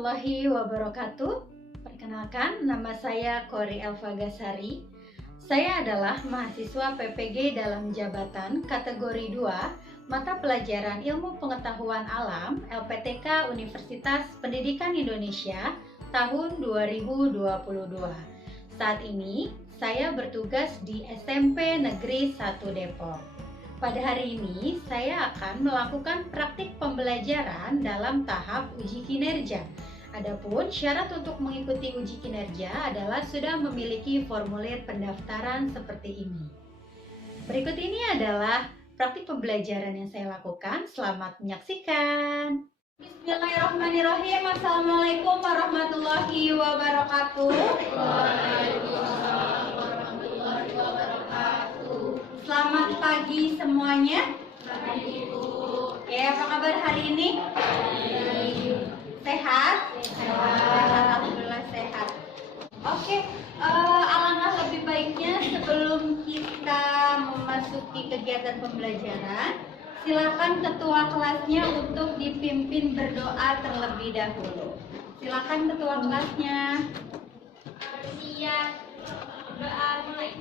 warahmatullahi wabarakatuh. Perkenalkan, nama saya Kori Elva Gasari. Saya adalah mahasiswa PPG dalam jabatan kategori 2 mata pelajaran Ilmu Pengetahuan Alam LPTK Universitas Pendidikan Indonesia tahun 2022. Saat ini saya bertugas di SMP Negeri 1 Depok. Pada hari ini saya akan melakukan praktik pembelajaran dalam tahap uji kinerja. Adapun syarat untuk mengikuti uji kinerja adalah sudah memiliki formulir pendaftaran seperti ini. Berikut ini adalah praktik pembelajaran yang saya lakukan. Selamat menyaksikan. Bismillahirrahmanirrahim. Assalamualaikum warahmatullahi wabarakatuh. Waalaikumsalam warahmatullahi wabarakatuh. Selamat pagi semuanya. Pagi, Bu. Oke, apa kabar hari ini? Sehat? Sehat. Alhamdulillah sehat. Oke, alangkah lebih baiknya sebelum kita memasuki kegiatan pembelajaran, silakan ketua kelasnya untuk dipimpin berdoa terlebih dahulu. Silakan ketua kelasnya. Siap. Doa mulai.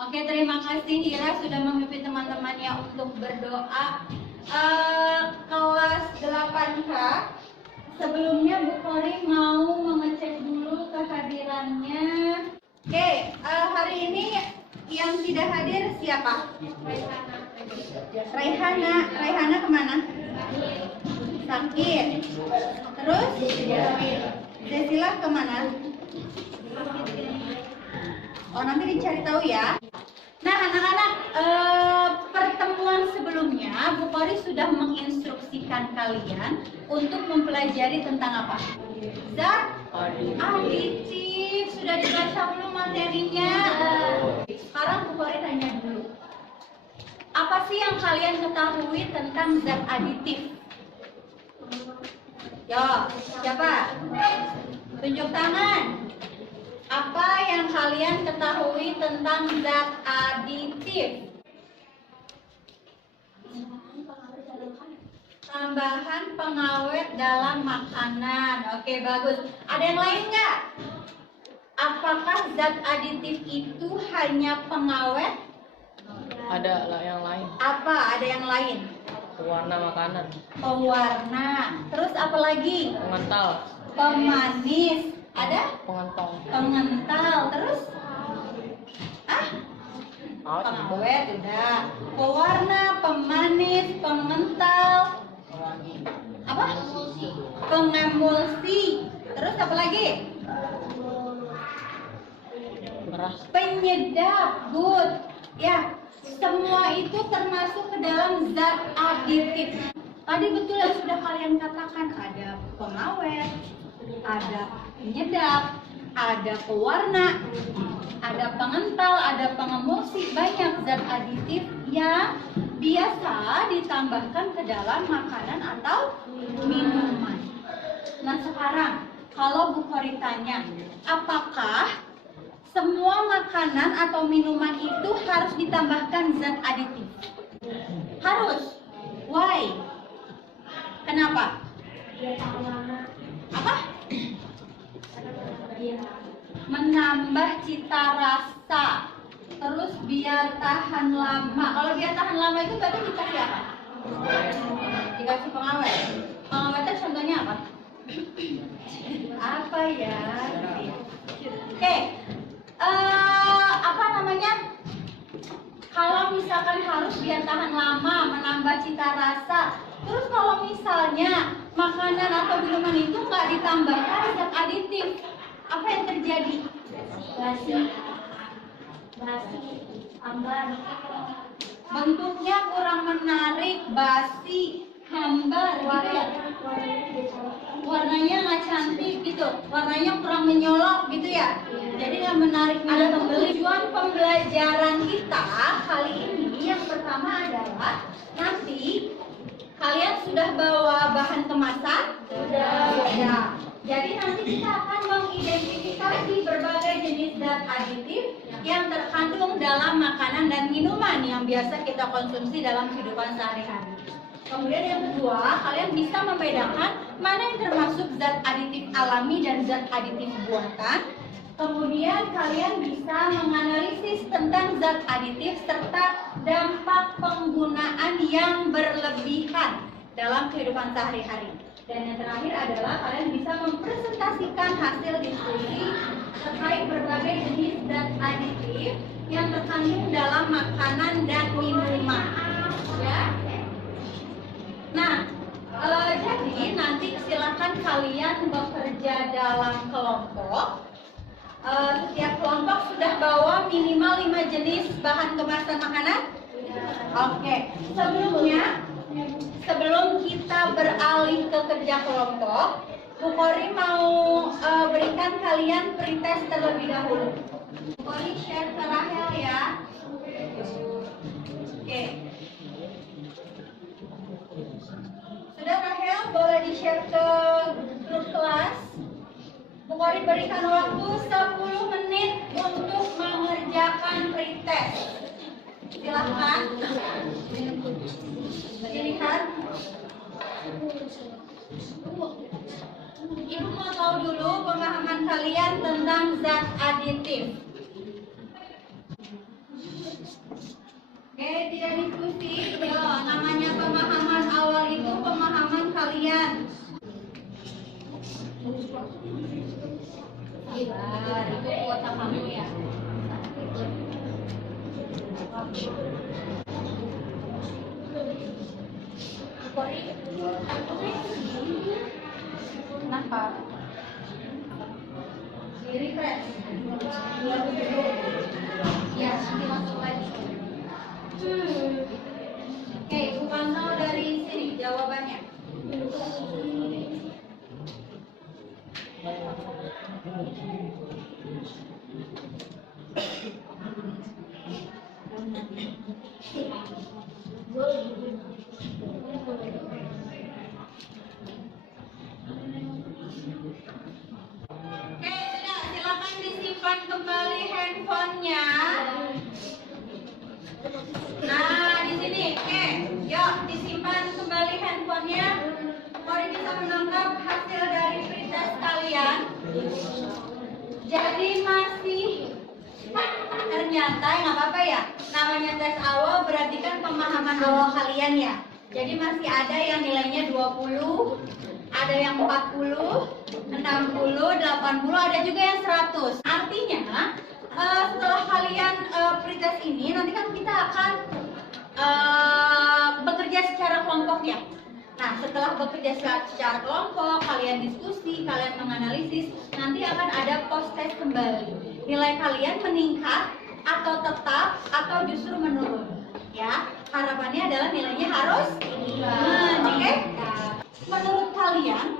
Oke, terima kasih Hira sudah memimpin teman-temannya untuk berdoa. Kelas 8K, sebelumnya Bu Kori mau mengecek dulu kehadirannya. Oke, hari ini yang tidak hadir siapa? Raihana kemana? Sakit. Terus? Cecilia kemana? Oh, nanti dicari tahu ya. Nah, anak-anak, pertemuan sebelumnya Bu Kori sudah menginstruksikan kalian untuk mempelajari tentang apa? Zat aditif. Sudah dibaca belum materinya? Sekarang Bu Kori tanya dulu. Apa sih yang kalian ketahui tentang zat aditif? Yo, siapa? Tunjuk tangan. Apa yang kalian ketahui tentang zat aditif? Tambahan pengawet dalam makanan. Oke, bagus. Ada yang lain nggak? Apakah zat aditif itu hanya pengawet? Ada lah yang lain. Apa? Ada yang lain? Pewarna makanan. Pewarna. Terus apa lagi? Pengental. Pemanis. Ada? Pengental. Pengental. Terus? Pengawet udah. Pewarna, pemanis, pengental. Apa? Pengemulsi. Terus apa lagi? Beras. Penyedap. Good. Ya, semua itu termasuk ke dalam zat aditif. Tadi betul yang sudah kalian katakan, ada pengawet, ada penyedap, ada pewarna, ada pengental, ada pengemulsi. Banyak zat aditif yang biasa ditambahkan ke dalam makanan atau minuman. Nah, sekarang kalau Bu Kori tanya, apakah semua makanan atau minuman itu harus ditambahkan zat aditif? Harus. Why? Kenapa? Apa? Menambah cita rasa. Terus biar tahan lama. Kalau biar tahan lama itu berarti dikasih apa? Dikasih pengawet. Pengawetnya contohnya apa? Apa ya? Oke. Apa namanya? Kalau misalkan harus biar tahan lama, menambah cita rasa. Terus kalau misalnya makanan atau minuman itu nggak ditambahkan zat aditif, apa yang terjadi? Basi, hambar. Bentuknya kurang menarik, basi, hambar, gitu ya. Warnanya nggak cantik gitu, warnanya kurang menyolok gitu ya. Jadi nggak menarik minat pembeli. Tujuan pembelajaran kita kali ini yang pertama adalah nanti kalian sudah bawa bahan kemasan? Sudah. Jadi nanti kita akan mengidentifikasi berbagai jenis zat aditif yang terkandung dalam makanan dan minuman yang biasa kita konsumsi dalam kehidupan sehari-hari. Kemudian yang kedua, kalian bisa membedakan mana yang termasuk zat aditif alami dan zat aditif buatan. Kemudian kalian bisa menganalisis tentang zat aditif serta dampak penggunaan yang berlebihan dalam kehidupan sehari-hari. Dan yang terakhir adalah kalian bisa mempresentasikan hasil diskusi terkait berbagai jenis zat aditif yang terkandung dalam makanan dan minuman. Ya. Nah, jadi nanti silakan kalian bekerja dalam kelompok. Setiap kelompok sudah bawa minimal 5 jenis bahan kemasan makanan. Oke. Sebelum kita beralih ke kerja kelompok, Bu Kori mau berikan kalian pretest terlebih dahulu. Bu Kori share ke Rahel ya. Oke. Sudah Rahel, boleh di-share ke grup kelas. Bu Kori berikan waktu 10 menit untuk mengerjakan pretest. Silahkan. Dilihat. Ibu mau tahu dulu pemahaman kalian tentang zat aditif. Oke, tidak diskusi. Yo, namanya pemahaman awal itu pemahaman kalian. Itu kuota kamu ya. Kenapa? Di refresh. Ya, nanti masuk lagi. Oke, Bu pantau dari sini jawabannya. Oke, sudah, silakan disimpan kembali handphonenya. Nah, di sini, oke, yuk disimpan kembali handphonenya. Mari kita menangkap hasil dari pretest kalian. Jadi masih ternyata nggak apa-apa ya. Namanya tes awal berarti kan pemahaman awal kalian ya. Jadi masih ada yang nilainya 20, ada yang 40, 60, 80, ada juga yang 100. Artinya setelah kalian pretest ini nanti kan kita akan bekerja secara kelompok ya. Nah, setelah bekerja secara kelompok, kalian diskusi, kalian menganalisis, nanti akan ada post test kembali. Nilai kalian meningkat atau tetap atau justru menurun. Ya, harapannya adalah nilainya harus oke? Menurut kalian,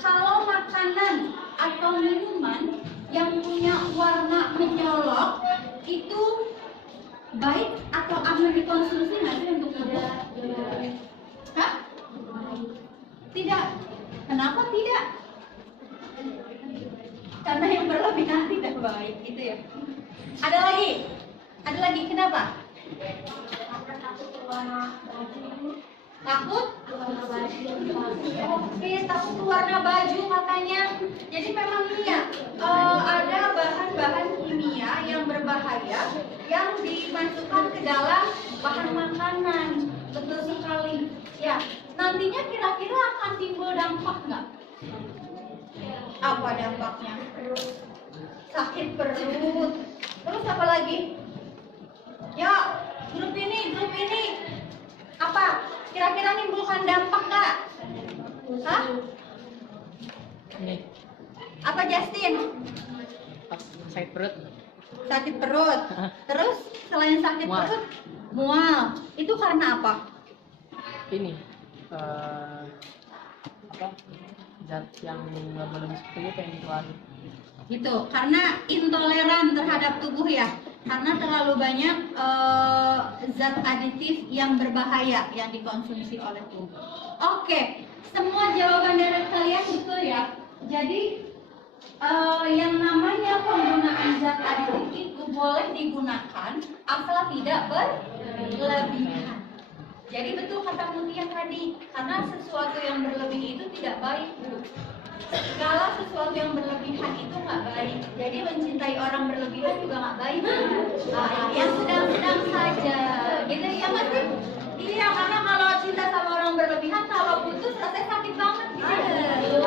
kalau makanan atau minuman yang punya warna mencolok itu baik atau aman dikonsumsi nggak sih untuk tubuh? Hah? Tidak. Kenapa tidak? Karena yang berlebihan tidak baik, gitu ya. Ada lagi? Ada lagi, kenapa? Takut? Oke, takut warna baju katanya. Jadi memang ini ya, ada bahan-bahan kimia yang berbahaya yang dimasukkan ke dalam bahan makanan. Betul sekali. Ya, nantinya kira-kira akan timbul dampak nggak? Apa dampaknya? Sakit perut. Terus apa lagi? Ya, grup ini. Apa? Kira-kira nimbulkan dampak nggak? Hah? Ini Apa Justin? sakit perut. Sakit perut. Terus selain sakit Mual. perut, mual. Itu karena apa? Ini apa? Zat yang nggak boleh masuk tubuh pengen dikeluarin. Gitu. Karena intoleran terhadap tubuh ya. Karena terlalu banyak zat aditif yang berbahaya yang dikonsumsi oleh tubuh. Oke, semua jawaban dari kalian betul ya. Jadi yang namanya penggunaan zat aditif itu boleh digunakan asal tidak berlebihan. Jadi betul kata Mutia tadi, karena sesuatu yang berlebih itu tidak baik, Bu. Segala sesuatu yang berlebihan itu nggak baik. Jadi mencintai orang berlebihan juga nggak baik. Nah, yang sedang-sedang saja, gitu ya Mas? Iya, karena kalau cinta sama orang berlebihan, kalau putus rasanya sakit banget gitu.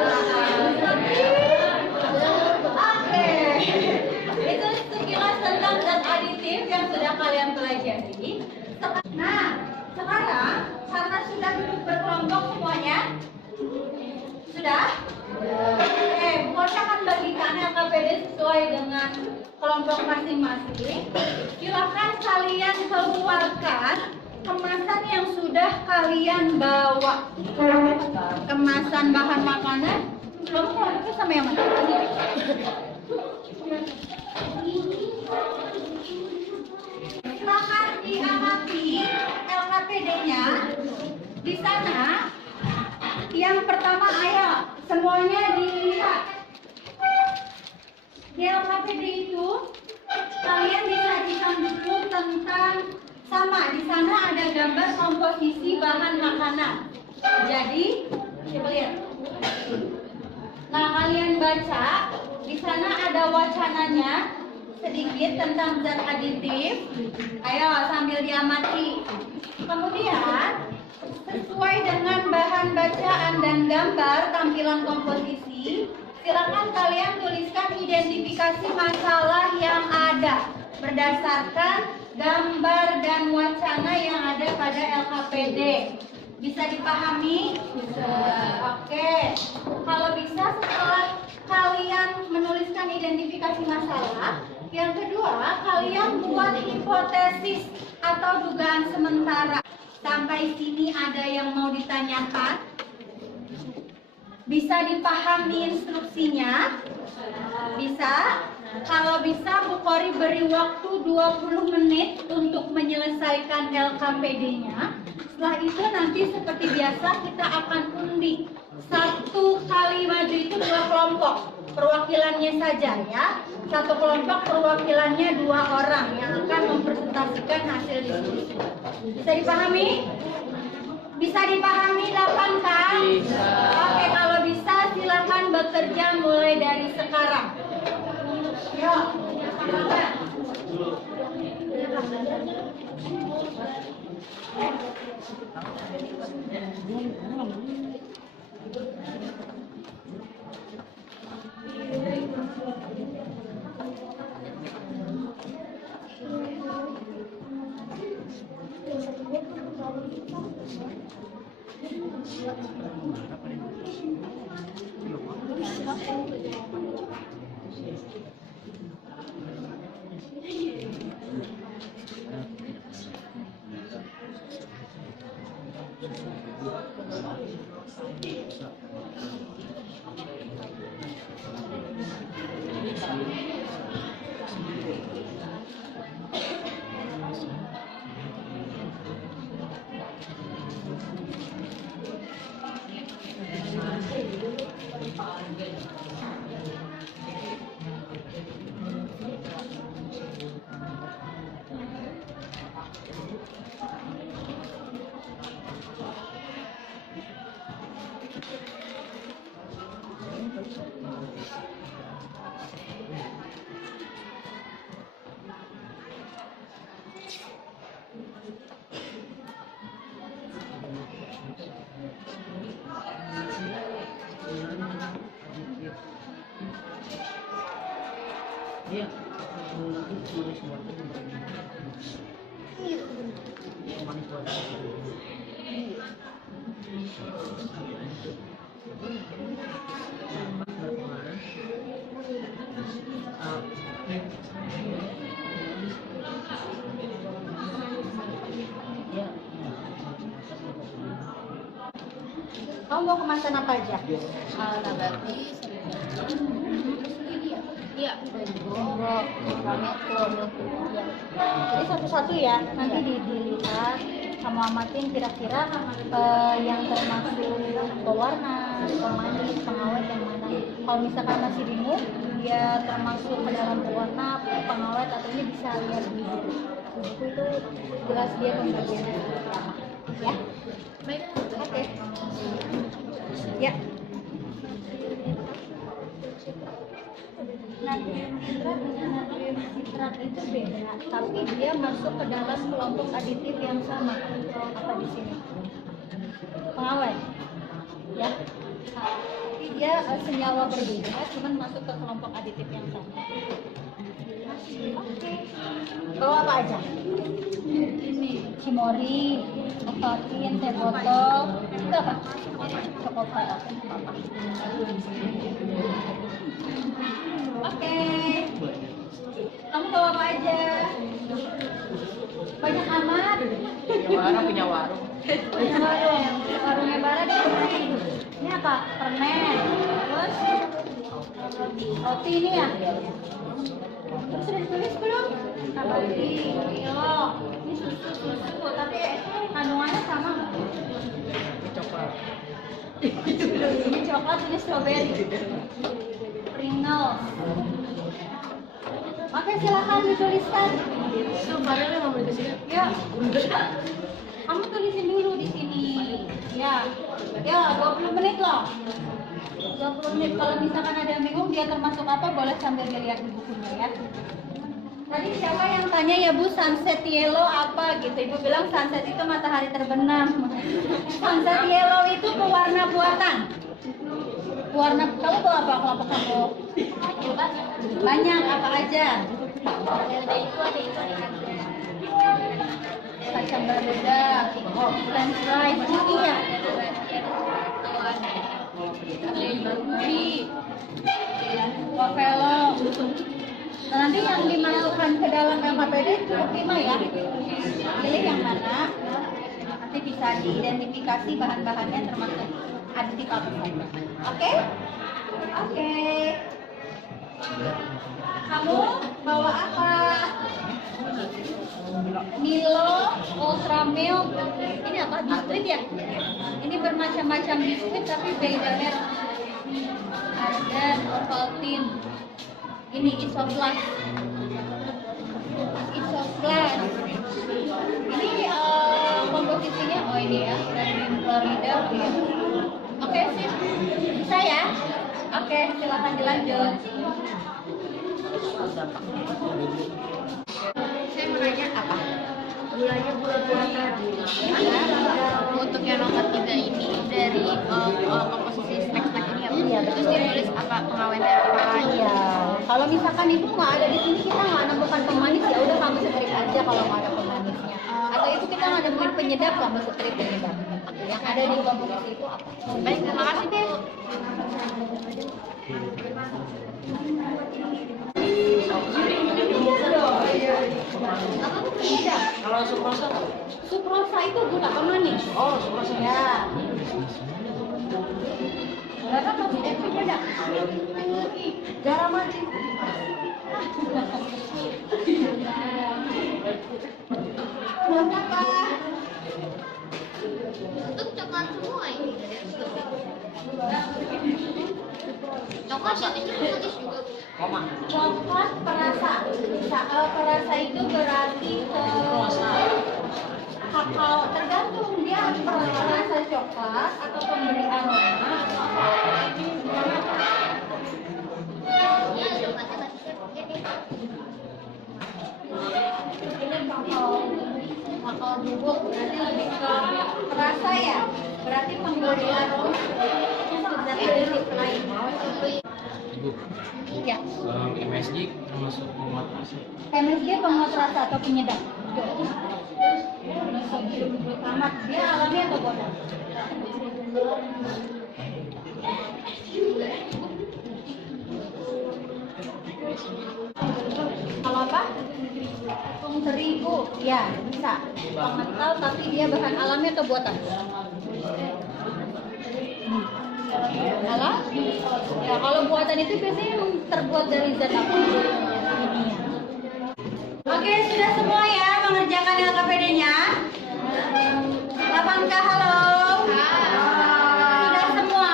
Oke, itu sekilas tentang zat aditif yang sudah kalian pelajari. Nah, sekarang karena sudah duduk berkelompok semuanya, sudah? Oke, pokoknya akan bagikan LKPD sesuai dengan kelompok masing-masing. Silakan kalian keluarkan kemasan yang sudah kalian bawa. Kemasan bahan makanan. Kamu kelompoknya sama yang mana? Silakan diamati LKPD-nya. Di sana yang pertama, ayo semuanya dilihat. Di LKPD itu kalian disajikan dulu tentang sama. Di sana ada gambar komposisi bahan makanan. Jadi coba lihat. Nah, kalian baca. Di sana ada wacananya sedikit tentang zat aditif. Ayo sambil diamati. Kemudian sesuai dengan bahan bacaan dan gambar tampilan komposisi, silakan kalian tuliskan identifikasi masalah yang ada berdasarkan gambar dan wacana yang ada pada LKPD. Bisa dipahami? Bisa. Oke. Kalau bisa setelah kalian menuliskan identifikasi masalah, yang kedua kalian buat hipotesis atau dugaan sementara. Sampai sini ada yang mau ditanyakan? Bisa dipahami instruksinya? Bisa? Kalau bisa Bu Kori beri waktu 20 menit untuk menyelesaikan LKPD-nya. Setelah itu nanti seperti biasa kita akan undi. 1 kali maju itu 2 kelompok. Perwakilannya saja ya. 1 kelompok perwakilannya 2 orang yang akan mempresentasikan hasil diskusi. Bisa dipahami? Bisa dipahami 8 kan? Bisa. Oke, kalau bisa silakan bekerja mulai dari sekarang. Yuk, semangat. Iya. Kamu mau kemasan apa aja? Nabati, iya, Jadi satu-satu ya, nanti dilihat, kamu amatin kira-kira yang termasuk pewarna, pemanis, pengawet yang mana. Kalau misalkan masih bingung, dia termasuk ke dalam pewarna, pengawet atau ini bisa lihat di buku itu jelas dia pembagiannya seperti apa. Ya. Baik. Oke. Ya. Natrium nitrat dengan natrium sitrat itu beda, tapi dia masuk ke dalam kelompok aditif yang sama. Apa di sini? Pengawet. Ya. Tapi dia senyawa berbeda, cuman masuk ke kelompok aditif yang sama. Oke. Bawa apa aja? Cimori, ovaltine, teh botol, itu apa? Cokopel. Oke. Kamu bawa apa aja? Banyak amat. Warung punya warung. Punya warung. Warungnya Bara di permen. Ini apa? Permen. Terus roti ini ya? Terus sudah ditulis belum? Roti, Milo. Ini susu, tapi kandungannya sama nggak? Coklat. Ini coklat, ini strawberry. Pringles. Oke, silakan dituliskan. Padahal nggak boleh kesini. Ya. Kamu tulisin dulu di sini. Ya. Ya, 20 menit loh. 20 menit. Kalau misalkan ada yang bingung dia termasuk apa, boleh sambil dilihat di bukunya ya. Tadi siapa yang tanya ya Bu, sunset yellow apa gitu? Ibu bilang sunset itu matahari terbenam. Sunset yellow itu pewarna buatan. Warna, kamu bawa apa kelompok kamu? Banyak, apa aja? Kacang berbeda, french fries, ini ya? Wafelo. Nah, nanti yang dimasukkan ke dalam LKPD cukup 5 ya. Pilih yang mana, nanti bisa diidentifikasi bahan-bahannya termasuk aditif apa saja. Oke? Oke. Kamu bawa apa? Milo, Ultra Milk. Ini apa? Biskuit ya? Ini bermacam-macam biskuit tapi beda merek. Ada Ovaltine. Ini Isoflas. Isoflas. Ini komposisinya, oh ini ya, dari Florida. Oke, sip. Bisa ya? Oke, silakan dilanjut. Saya mau nanya apa? Gulanya gula buatan. Untuk yang nomor 3 ini dari komposisi snack-snack ini ya, Iya, terus betul. ditulis apa pengawetnya apa? Iya. Kalau misalkan itu nggak ada di sini, kita nggak nemukan pemanis, ya udah kamu strip aja kalau nggak ada pemanisnya. Atau itu kita nggak nemuin penyedap, kamu strip penyedap. Yang ada di komposisi itu apa? Baik, terima kasih Bu. Kalau sukrosa? Sukrosa itu gula pemanis. Oh, sukrosa. Ya. Berapa masih penyedap? Garam aja. Berapa? Untuk coklat semua ini. Coklat jenisnya putih juga. Koma. Coklat perasa. Perasa itu berarti kakao, tergantung dia perasa coklat atau pemberi aroma atau apa. Iya, coklatnya masih sedikit nih. Ini kakao bubuk berarti lebih ke perasa ya, berarti pemberi aroma zat aditif lain. Ibu, Ya, MSG termasuk penguat rasa. MSG penguat rasa atau penyedap. Amat dia alami atau buatan? Kalau apa? Tepung terigu, ya bisa. Pengental tapi dia bahan alami atau buatan? Alam? Ya kalau buatan itu biasanya terbuat dari zat apa? Kimia. Oke, sudah semua ya mengerjakan LKPD-nya? 8K, halo? Sudah semua?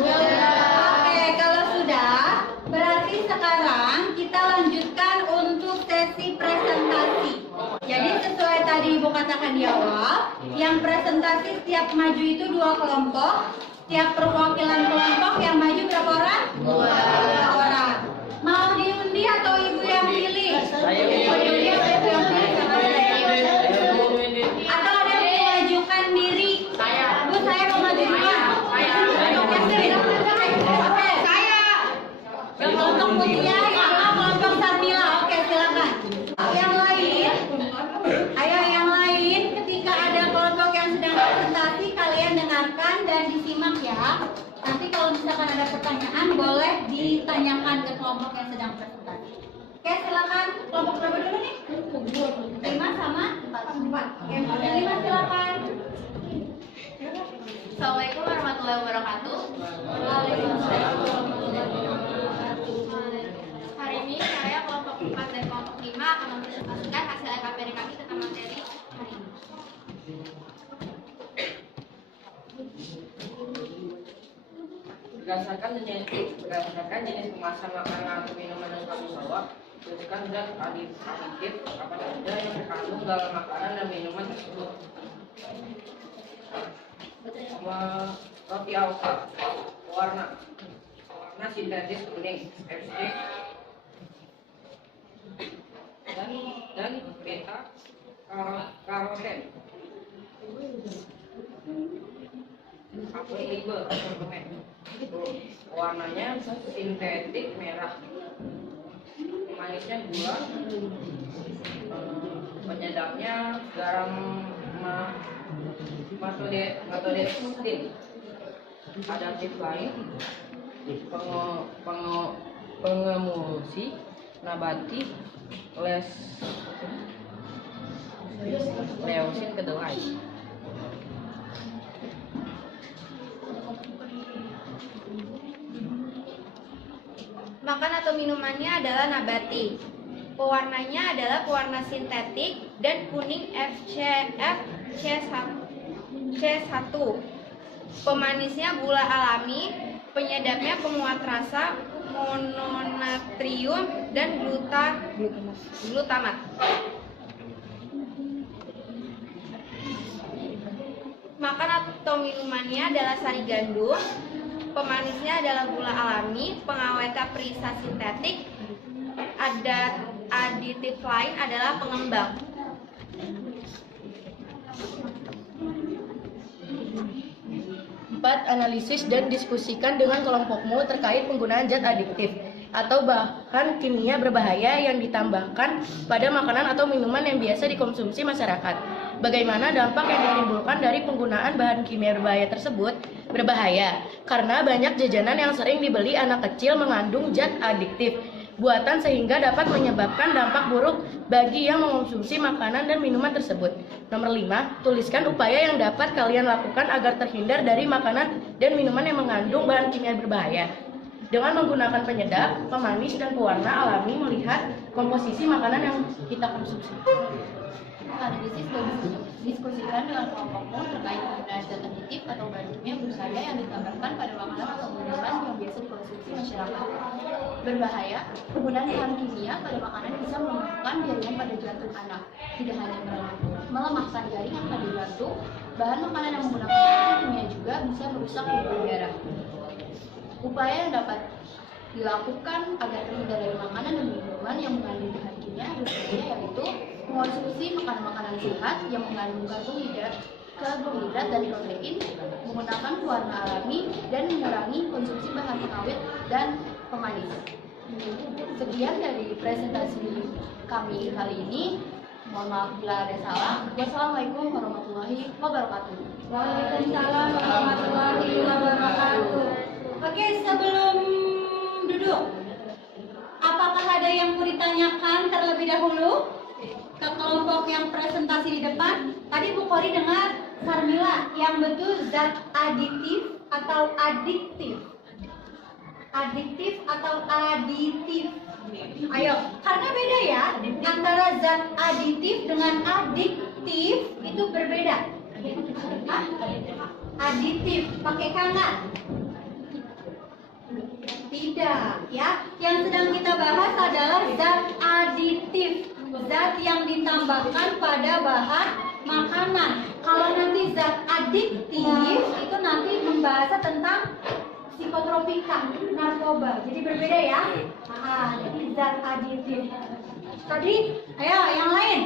Oke, kalau sudah, berarti sekarang kita lanjutkan untuk sesi presentasi. Jadi sesuai tadi Ibu katakan di awal, Yang presentasi setiap maju itu 2 kelompok. Tiap perwakilan kelompok yang maju berapa orang? 2 orang. Mau diundi atau ibu yang pilih? Mau diundi atau ibu yang pilih? Atau ada yang mengajukan diri? Bu, saya mau maju duluan. Oke, saya. Yang kelompok Mutia, sama kelompok Sarmila. Oke, silakan. Yang lain, ayo yang lain. Ketika ada kelompok yang sedang presentasi, kalian dengarkan dan disimak ya. Nanti kalau misalkan ada pertanyaan, boleh ditanyakan ke kelompok yang sedang presentasi. Oke, silakan. Kelompok berapa dulu nih? 5 sama 4. Yang nomor 5 silakan. Assalamualaikum warahmatullahi wabarakatuh. Hari ini saya kelompok 4 dan kelompok 5 akan mempresentasikan hasil LKPD kami tentang materi hari ini. Berdasarkan jenis kemasan makanan atau minuman yang kami bawa, tuliskan zat aditif apa saja yang terkandung dalam makanan dan minuman tersebut. Roti alfa, warna sintetis kuning, FC, dan beta karoten. Apel label konsumen. Warnanya sintetik merah. Pemanisnya gula. Penyedapnya garam matodestin. Adaptif lain pengemulsi nabati leusin kedelai. Makan atau minumannya adalah nabati. Pewarnanya adalah pewarna sintetik dan kuning FC1. Pemanisnya gula alami, penyedapnya penguat rasa mononatrium dan glutamat. Makan atau minumannya adalah sari gandum. Pemanisnya adalah gula alami, pengawetnya perisa sintetik. Aditif lain adalah pengembang. Analisis dan diskusikan dengan kelompokmu terkait penggunaan zat adiktif atau bahan kimia berbahaya yang ditambahkan pada makanan atau minuman yang biasa dikonsumsi masyarakat. Bagaimana dampak yang ditimbulkan dari penggunaan bahan kimia berbahaya tersebut? Berbahaya karena banyak jajanan yang sering dibeli anak kecil mengandung zat adiktif buatan sehingga dapat menyebabkan dampak buruk bagi yang mengonsumsi makanan dan minuman tersebut. Nomor 5, tuliskan upaya yang dapat kalian lakukan agar terhindar dari makanan dan minuman yang mengandung bahan kimia berbahaya. Dengan menggunakan penyedap, pemanis, dan pewarna alami melihat komposisi makanan yang kita konsumsi. Analisis dan diskusikan dengan kelompokmu terkait penggunaan zat aditif atau bahan kimia berbahaya yang ditambahkan pada makanan atau minuman yang biasa dikonsumsi masyarakat. Berbahaya, penggunaan bahan kimia pada makanan bisa melemahkan jaringan pada jantung anak. Tidak hanya melemahkan jaringan pada jantung, bahan makanan yang menggunakan bahan kimia juga bisa merusak pembuluh darah. Upaya yang dapat dilakukan agar terhindar dari makanan dan minuman yang mengandung bahan kimia berbahaya yaitu mengonsumsi makanan-makanan sehat yang mengandung karbohidrat dan protein, menggunakan pewarna alami, dan mengurangi konsumsi bahan pengawet dan pemanis. Sekian dari presentasi kami kali ini. Mohon maaf bila ada salah. Wassalamualaikum warahmatullahi wabarakatuh. Waalaikumsalam warahmatullahi wabarakatuh. Oke, sebelum duduk, apakah ada yang mau ditanyakan terlebih dahulu ke kelompok yang presentasi di depan? Tadi Bu Kori dengar Sarmila, yang betul zat aditif atau adiktif? Adiktif atau aditif? Ayo, karena beda ya, antara zat aditif dengan adiktif itu berbeda. Hah? Aditif, pakai kanan? Tidak, ya. Yang sedang kita bahas adalah zat aditif, zat yang ditambahkan pada bahan makanan. Kalau nanti zat adiktif itu nanti membahas tentang psikotropika, narkoba. Jadi berbeda ya. Jadi zat adiktif. Tadi, ayo yang lain.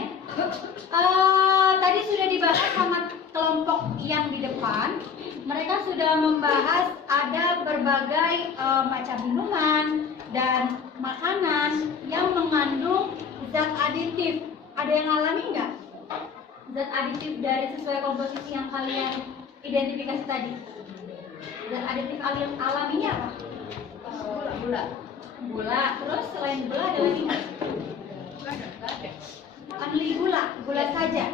Tadi sudah dibahas sama kelompok yang di depan. Mereka sudah membahas ada berbagai macam minuman dan makanan yang mengandung zat aditif. Ada yang alami nggak? Zat aditif dari sesuai komposisi yang kalian identifikasi tadi. Zat aditif alaminya apa? Gula. Terus selain gula ada lagi nggak? Only gula saja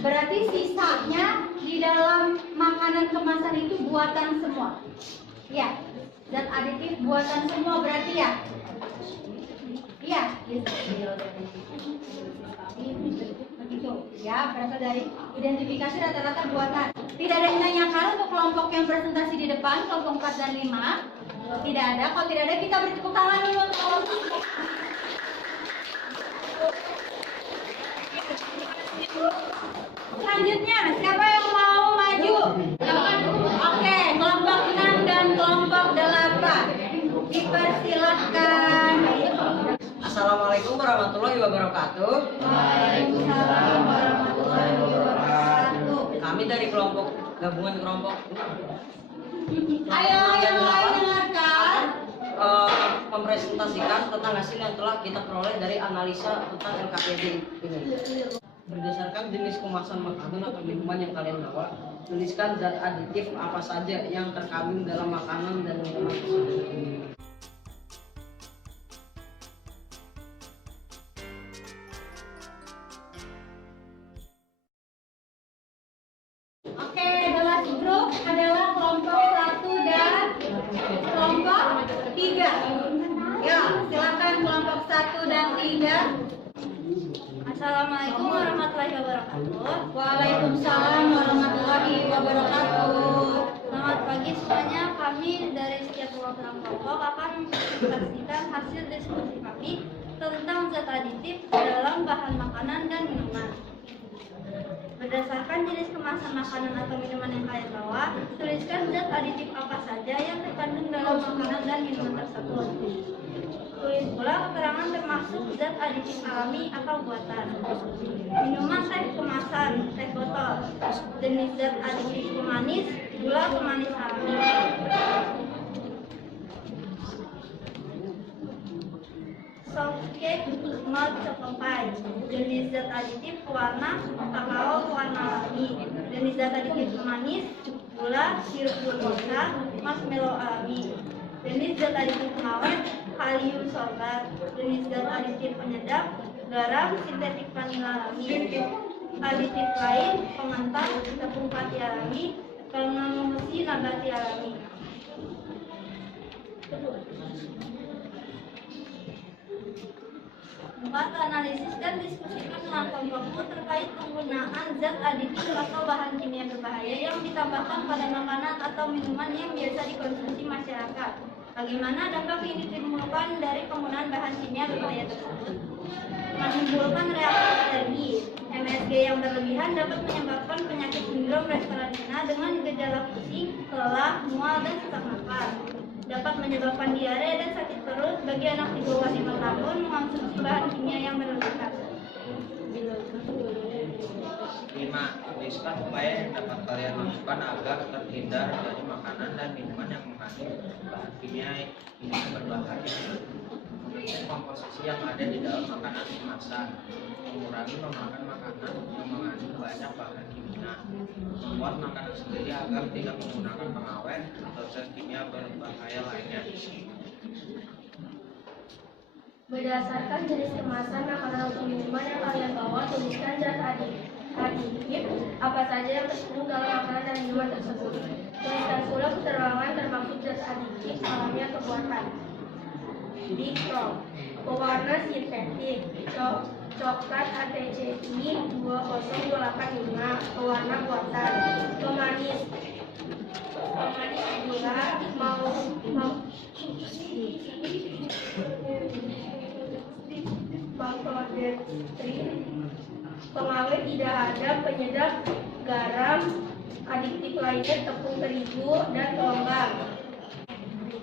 berarti sisanya di dalam makanan kemasan itu buatan semua. Ya, zat aditif buatan semua berarti ya. Iya. Begitu. Ya, berasal dari identifikasi rata-rata buatan. Tidak ada yang menanyakan untuk kelompok yang presentasi di depan, kelompok 4 dan 5. Tidak ada. Kalau tidak ada kita beri tepuk tangan dulu. Selanjutnya, siapa yang mau maju? Oke, kelompok 6 dan kelompok 8. Dipersilahkan. Assalamualaikum warahmatullahi wabarakatuh. Waalaikumsalam warahmatullahi wabarakatuh. Kami dari kelompok gabungan kelompok. Ayo yang lain dengarkan. Mempresentasikan tentang hasil yang telah kita peroleh dari analisa tentang LKPD ini. Berdasarkan jenis kemasan makanan atau minuman yang kalian bawa, tuliskan zat aditif apa saja yang terkandung dalam makanan dan minuman tersebut. Oke, adalah grup adalah kelompok 1 dan kelompok 3. Ya, silakan kelompok 1 dan 3. Assalamualaikum warahmatullahi wabarakatuh. Waalaikumsalam warahmatullahi wabarakatuh. Selamat pagi semuanya. Kami dari setiap kelompok akan mempresentasikan hasil diskusi kami tentang zat aditif dalam bahan makanan dan minuman. Berdasarkan jenis kemasan makanan atau minuman yang kalian bawa, tuliskan zat aditif apa saja yang terkandung dalam makanan dan minuman tersebut. Tulis pula keterangan termasuk zat aditif alami atau buatan. Minuman teh kemasan, teh botol, jenis zat aditif pemanis, gula pemanis alami. Soft cake, malt choco pie, jenis zat aditif pewarna, kakao pewarna alami, jenis zat aditif pemanis, gula, sirup glukosa, marshmallow alami, jenis zat aditif pengawet, kalium sorbat, jenis zat aditif penyedap, garam, sintetik vanila alami, aditif lain, pengental, tepung pati alami, pengamu besi nabati alami. Buat analisis dan diskusikan dengan kelompokmu terkait penggunaan zat aditif atau bahan kimia berbahaya yang ditambahkan pada makanan atau minuman yang biasa dikonsumsi masyarakat. Bagaimana dampak yang ditimbulkan dari penggunaan bahan kimia berbahaya tersebut? Menimbulkan reaksi alergi. MSG yang berlebihan dapat menyebabkan penyakit sindrom Restaurant dengan gejala pusing, lelah, mual, dan sesak napas. Dapat menyebabkan diare dan sakit perut bagi anak di bawah 5 tahun mengonsumsi bahan kimia yang berlebihan. 5. Tuliskan upaya yang dapat kalian lakukan agar terhindar dari makanan dan minuman yang mengandung bahan kimia yang berbahaya. Mengecek komposisi yang ada di dalam makanan kemasan, mengurangi memakan makanan yang mengandung banyak bahan kimia, membuat makanan sendiri agar tidak menggunakan pengawet atau zat kimia berbahaya lainnya. Berdasarkan jenis kemasan makanan atau minuman yang kalian bawa, tuliskan zat aditif apa saja yang terkandung dalam makanan dan minuman tersebut. Tuliskan pula keterangan termaksud zat aditif alami atau buatan. Dikrom, pewarna sintetik, coklat ATCI 20285, pewarna buatan. Pemanis gula, maltodextrin, pengawet tidak ada, penyedap, garam, adiktif lainnya, tepung terigu, dan pelembab.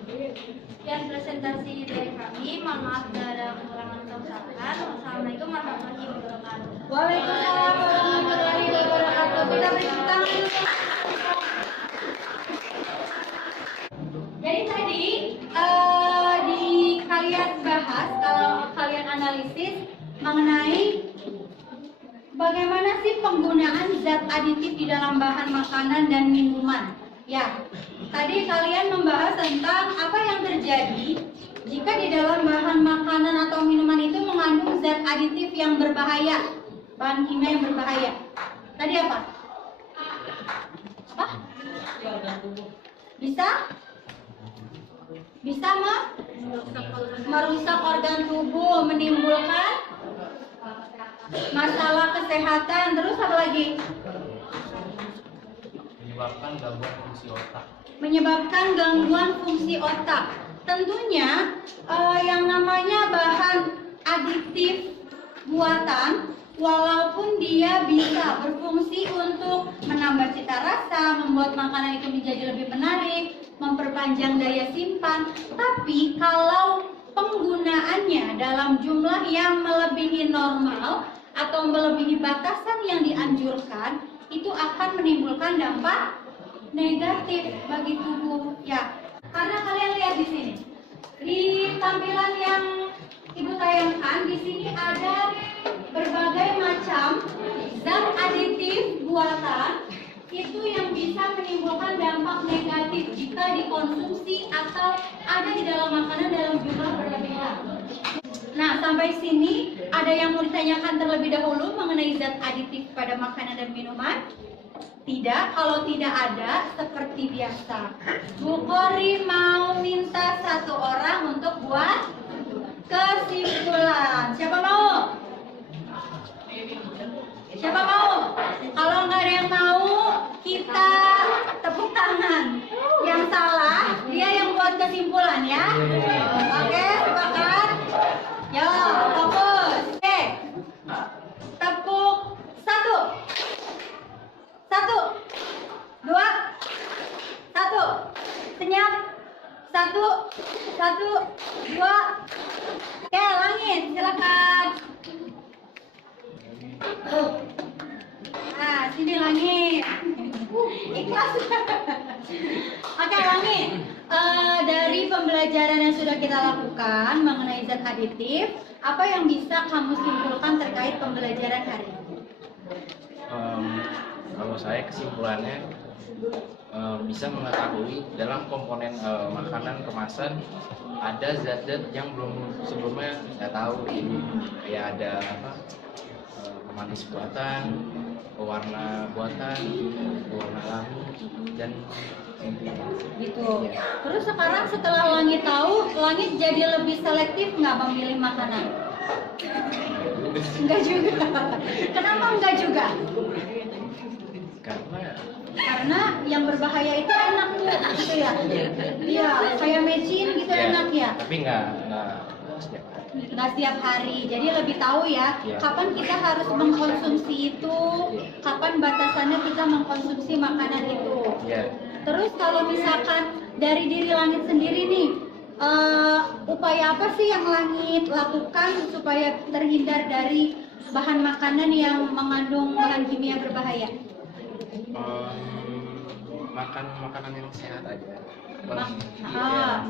Sekian presentasi dari kami. Mohon maaf ada kekurangan atau kesalahan. Wassalamualaikum warahmatullahi wabarakatuh. Waalaikumsalam warahmatullahi wabarakatuh. Kita beri tepuk tangan dulu. Jadi tadi di kalian bahas, kalau kalian analisis mengenai bagaimana sih penggunaan zat aditif di dalam bahan makanan dan minuman. Ya, tadi kalian membahas tentang apa yang terjadi jika di dalam bahan makanan atau minuman itu mengandung zat aditif yang berbahaya, bahan kimia yang berbahaya. Tadi apa? Apa? Bisa? Bisa merusak organ tubuh, menimbulkan masalah kesehatan. Terus apa lagi? Menyebabkan gangguan fungsi otak. Tentunya yang namanya bahan aditif buatan, walaupun dia bisa berfungsi untuk menambah cita rasa, membuat makanan itu menjadi lebih menarik, memperpanjang daya simpan, tapi kalau penggunaannya dalam jumlah yang melebihi normal atau melebihi batasan yang dianjurkan, itu akan menimbulkan dampak negatif bagi tubuh. Ya, karena kalian lihat di sini, di tampilan yang Ibu tayangkan, di sini ada berbagai macam zat aditif buatan itu yang bisa menimbulkan dampak negatif jika dikonsumsi atau ada di dalam makanan dalam jumlah berlebihan. Nah, sampai sini ada yang mau ditanyakan terlebih dahulu mengenai zat aditif pada makanan dan minuman? Tidak, kalau tidak ada, seperti biasa, Bu Kori mau minta satu orang untuk buat kesimpulan. Siapa mau? Siapa mau? Kalau nggak ada yang mau, kita tepuk tangan. Yang salah, dia yang buat kesimpulan ya. Oke, sepakat? Yo, fokus. Oke. Tepuk satu. Satu. Dua. Satu. Senyap. Satu. Satu. Dua. Oke, Langit, silakan. Nah, sini Langit. Ikhlas. Oke, Langit. Dari pembelajaran yang sudah kita lakukan mengenai zat aditif, apa yang bisa kamu simpulkan terkait pembelajaran hari ini? Kalau saya kesimpulannya bisa mengetahui dalam komponen makanan kemasan ada zat-zat yang belum sebelumnya saya tahu. Kayak ada pemanis buatan, pewarna buatan, pewarna alami, dan Gitu. Terus sekarang setelah Langit tahu, Langit jadi lebih selektif nggak memilih makanan? Enggak juga. Kenapa enggak juga? Karena yang berbahaya itu enak tuh, gitu ya. Iya, kayak mecin gitu enak ya. Tapi nggak setiap hari. Nggak setiap hari. Jadi lebih tahu ya, kapan kita harus mengkonsumsi itu, kapan batasannya kita mengkonsumsi makanan itu. Terus kalau misalkan dari diri Langit sendiri nih, upaya apa sih yang Langit lakukan supaya terhindar dari bahan makanan yang mengandung bahan kimia berbahaya? Makan makanan yang sehat aja.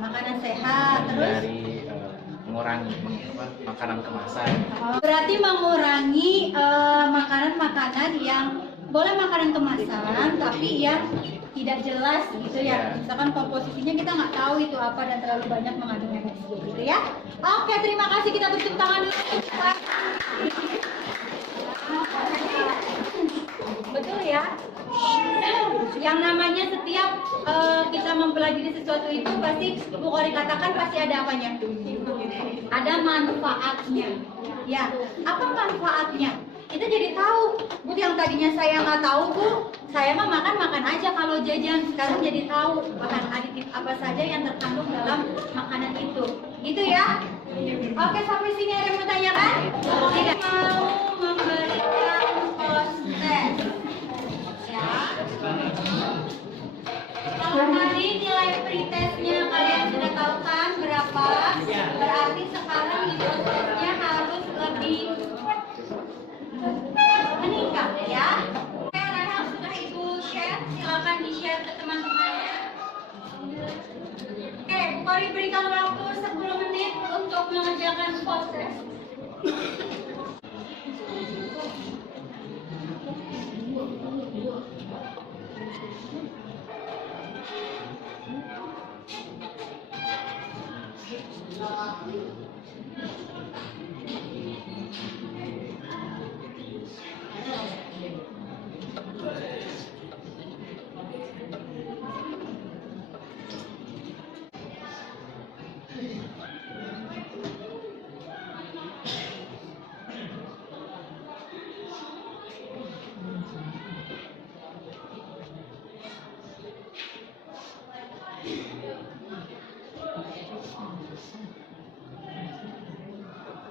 Makanan sehat. Terus dari mengurangi makanan kemasan. Berarti mengurangi makanan-makanan yang boleh makanan kemasan tapi yang tidak jelas gitu ya. Misalkan komposisinya kita nggak tahu itu apa dan terlalu banyak mengandung MSG gitu ya. Oke, terima kasih, kita tepuk tangan dulu. Betul ya. Yang namanya setiap kita mempelajari sesuatu itu pasti Bu Kori katakan pasti ada apanya? Ada manfaatnya. Ya, apa manfaatnya? Kita jadi tahu. Bu, yang tadinya saya nggak tahu, Bu, saya mah makan aja kalau jajan. Sekarang jadi tahu bahan aditif apa saja yang terkandung dalam makanan itu. Gitu ya? Oke, sampai sini ada yang mau tanyakan? Tidak mau memberikan proses. Ya. Kalau tadi nilai pretestnya kalian sudah tahu kan berapa? Berarti sekarang di prosesnya harus lebih meningkat ya. Oke, Rahel sudah Ibu share, silakan di-share ke teman-temannya. Oke, Bu Kori berikan waktu 10 menit untuk mengerjakan proses.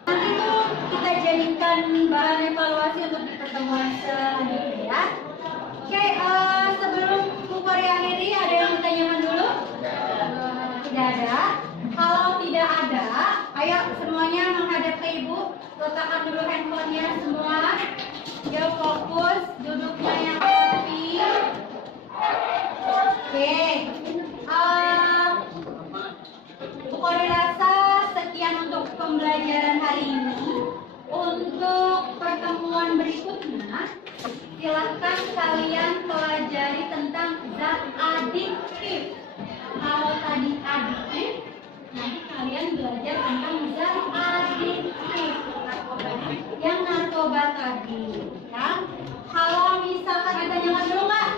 Nanti tuh kita jadikan bahan evaluasi untuk di pertemuan selanjutnya ya. Oke, sebelum Bu Kori akhiri, ada yang ditanyakan dulu? Tidak ada. Kalau tidak ada, ayo semuanya menghadap ke Ibu. Letakkan dulu handphonenya semua. Jauh fokus, duduknya yang rapi. Oke. Bu Kori rasa sekian untuk pembelajaran hari ini. Untuk pertemuan berikutnya, silahkan kalian pelajari tentang zat adiktif. Kalau tadi adiktif, nanti kalian belajar tentang zat adiktif yang narkoba tadi. Ya. Kalau misalkan ditanyakan dulu nggak?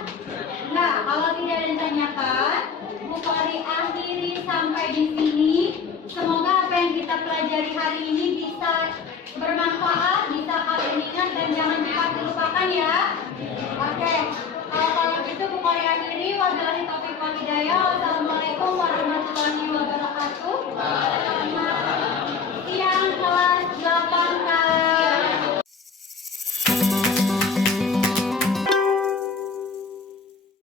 Nggak. Kalau tidak ada yang ditanyakan, Bu Kori akhiri sampai di sini. Semoga apa yang kita pelajari hari ini bisa bermanfaat, bisa kalian ingat dan jangan cepat dilupakan ya. Oke, kalau gitu Bu Kori akhiri. Wabillahi taufiq wal hidayah. Wassalamualaikum warahmatullahi wabarakatuh.